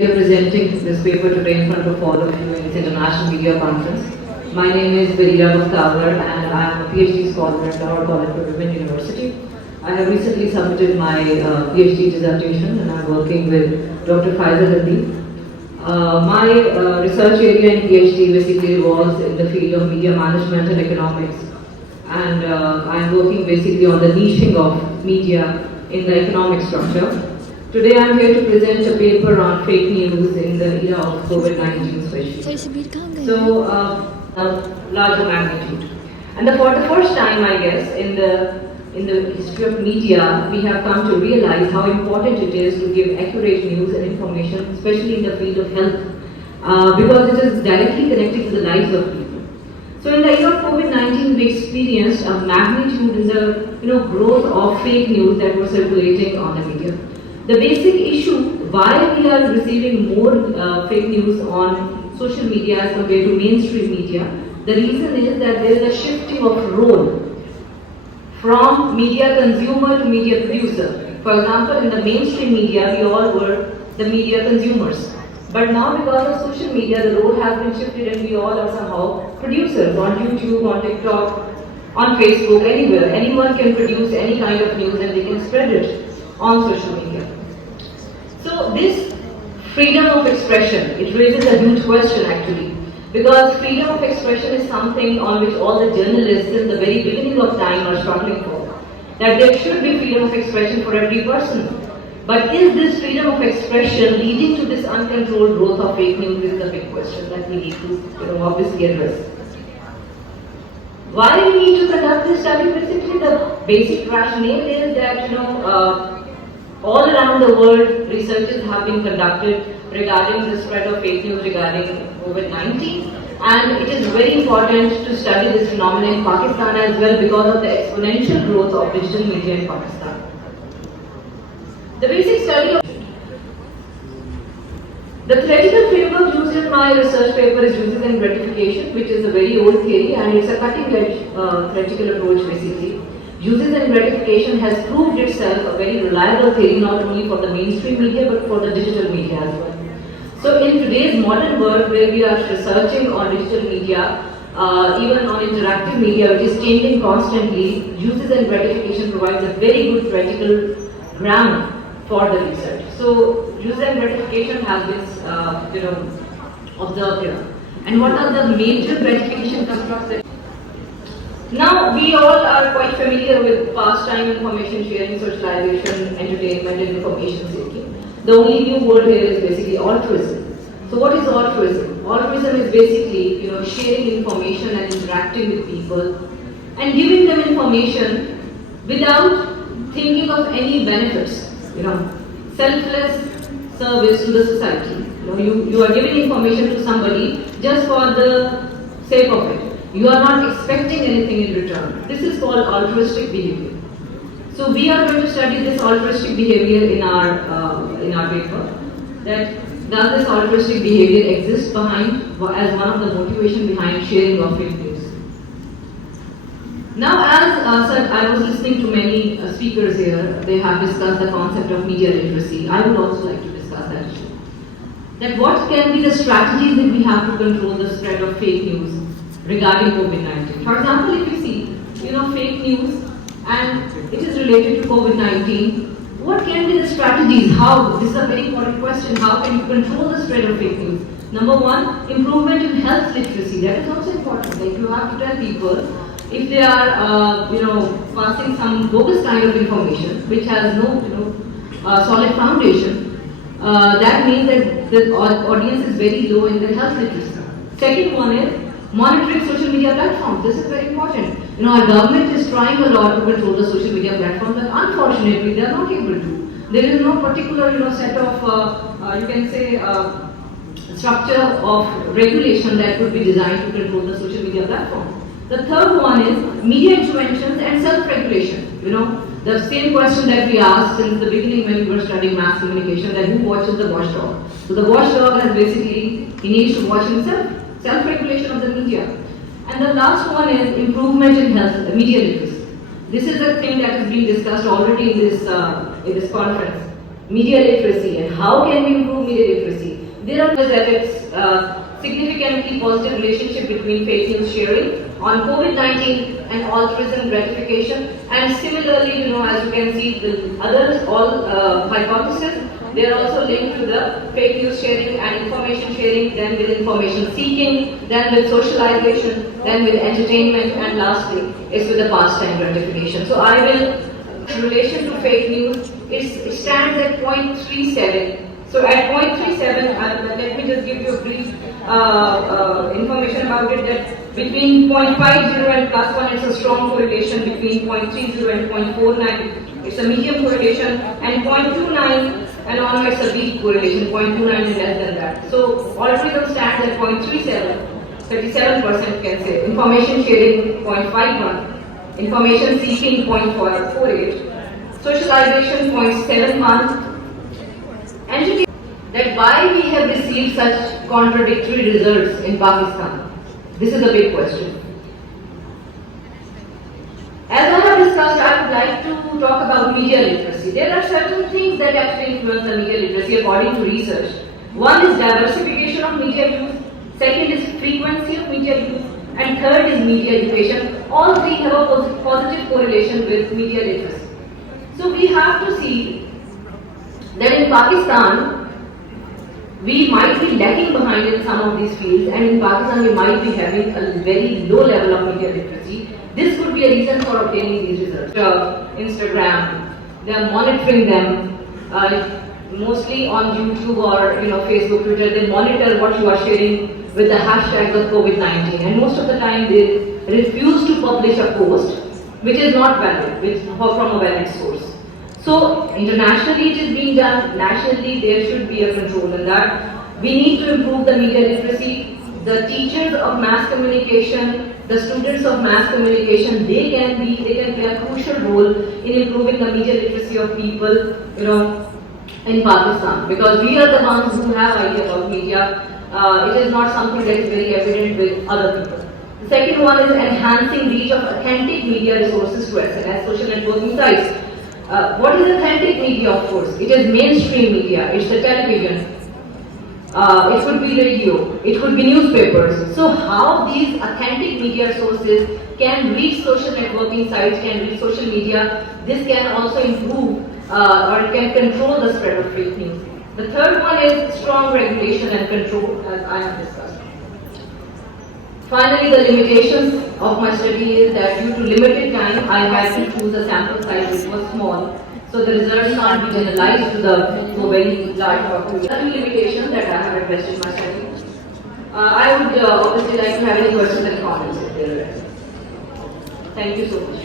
We are presenting this paper today in front of all of you in this International Media Conference. My name is Berira Mukhtar and I am a PhD scholar at Lahore College for Women University. I have recently submitted my PhD dissertation and I am working with Dr. Faisal Hadi. My research area in PhD basically revolves in the field of media management and economics, and I am working basically on the niching of media in the economic structure. Today I am here to present a paper on fake news in the era of COVID-19 especially. So, larger magnitude. And for the first time, I guess, in the history of media, we have come to realize how important it is to give accurate news and information, especially in the field of health, because it is directly connected to the lives of people. So in the era of COVID-19, we experienced a magnitude in the growth of fake news that was circulating on the media. The basic issue why we are receiving more fake news on social media as compared to mainstream media, the reason is that there is a shifting of role from media consumer to media producer. For example, in the mainstream media, we all were the media consumers. But now because of social media, the role has been shifted and we all are somehow producers on YouTube, on TikTok, on Facebook, anywhere. Anyone can produce any kind of news and they can spread it on social media. So this freedom of expression, it raises a huge question actually. Because freedom of expression is something on which all the journalists in the very beginning of time are struggling for. That there should be freedom of expression for every person. But is this freedom of expression leading to this uncontrolled growth of fake news is the big question that we need to obviously address. Why we need to conduct this study? Basically the basic rationale is that all around the world researches have been conducted regarding the spread of fake news regarding COVID-19, and it is very important to study this phenomenon in Pakistan as well because of the exponential growth of digital media in Pakistan. The basic study of the theoretical framework used in my research paper is uses and gratification, which is a very old theory and it's a cutting-edge theoretical approach basically. Uses and gratification has proved itself a very reliable theory not only for the mainstream media but for the digital media as well. So in today's modern world where we are researching on digital media, even on interactive media which is changing constantly, uses and gratification provides a very good theoretical ground for the research. So uses and gratification has been observed here. And what are the major gratification constructs? Now, we all are quite familiar with pastime, information sharing, socialization, entertainment, and information seeking. The only new word here is basically altruism. So, what is altruism? Altruism is basically, sharing information and interacting with people and giving them information without thinking of any benefits. Selfless service to the society. You are giving information to somebody just for the sake of it. You are not expecting anything in return. This is called altruistic behavior. So we are going to study this altruistic behavior in our paper. That does this altruistic behavior exist behind as one of the motivation behind sharing of fake news? Now, as said, I was listening to many speakers here. They have discussed the concept of media literacy. I would also like to discuss that issue. That what can be the strategies that we have to control the spread of fake news regarding COVID-19. For example, if you see, fake news and it is related to COVID-19, what can be the strategies? How? This is a very important question. How can you control the spread of fake news? Number one, improvement in health literacy. That is also important. Like you have to tell people if they are, passing some bogus kind of information which has no, solid foundation. That means that the audience is very low in their health literacy. Second one is monitoring social media platforms. This is very important. Our government is trying a lot to control the social media platforms, but unfortunately they are not able to. There is no particular, set of, you can say, structure of regulation that could be designed to control the social media platform. The third one is media interventions and self-regulation. The same question that we asked since the beginning when we were studying mass communication, that who watches the watchdog? So the watchdog has basically, he needs to watch himself. Self-regulation of the media. And the last one is improvement in health, media literacy. This is a thing that is being discussed already in this conference. media literacy and how can we improve media literacy. There are that it's significantly positive relationship between fake news sharing on COVID-19 and altruism gratification, and similarly, as you can see, the others all hypotheses, they are also linked to the fake news sharing and information sharing, then with information seeking, then with socialization, then with entertainment, and lastly is with the pastime gratification. So I will, in relation to fake news, it stands at 0.37. So at 0.37, let me just give you a brief information about it, that between 0.50 and plus 1, it's a strong correlation. Between 0.30 and 0.49, it's a medium correlation, and 0.29 and onwards a weak correlation, 0.29 and less than that. So altruism stands at 0.37, 37% can say. Information sharing 0.51, information seeking 0.48, socialization 0.71. And that why we have received such contradictory results in Pakistan. This is a big question. As I have discussed, I would like to talk about media literacy. There are certain things that actually influence the media literacy according to research. One is diversification of media use, second is frequency of media use, and third is media education. All three have a positive correlation with media literacy. So we have to see that in Pakistan, we might be lagging behind in some of these fields, and in Pakistan we might be having a very low level of media literacy. This could be a reason for obtaining these results. Instagram, they are monitoring them, mostly on YouTube or Facebook, Twitter. They monitor what you are sharing with the hashtags of COVID-19, and most of the time they refuse to publish a post which is not valid, from a valid source. So internationally it is being done, nationally there should be a control in that. We need to improve the media literacy. The teachers of mass communication, the students of mass communication, they can play a crucial role in improving the media literacy of people, in Pakistan, because we are the ones who have idea about media. It is not something that is very evident with other people. The second one is enhancing reach of authentic media resources to SNS social networking sites. What is authentic media? Of course, it is mainstream media. It's the television. It could be radio. It could be newspapers. So how these authentic media sources can reach social networking sites, can reach social media, this can also improve or it can control the spread of fake news. The third one is strong regulation and control, as I have discussed. Finally, the limitations of my study is that due to limited time, I had to choose a sample size which was small. So the results can't be generalized to a very large population. There are two limitations that I have addressed in my study. I would obviously like to have any questions and comments if there are. Thank you so much.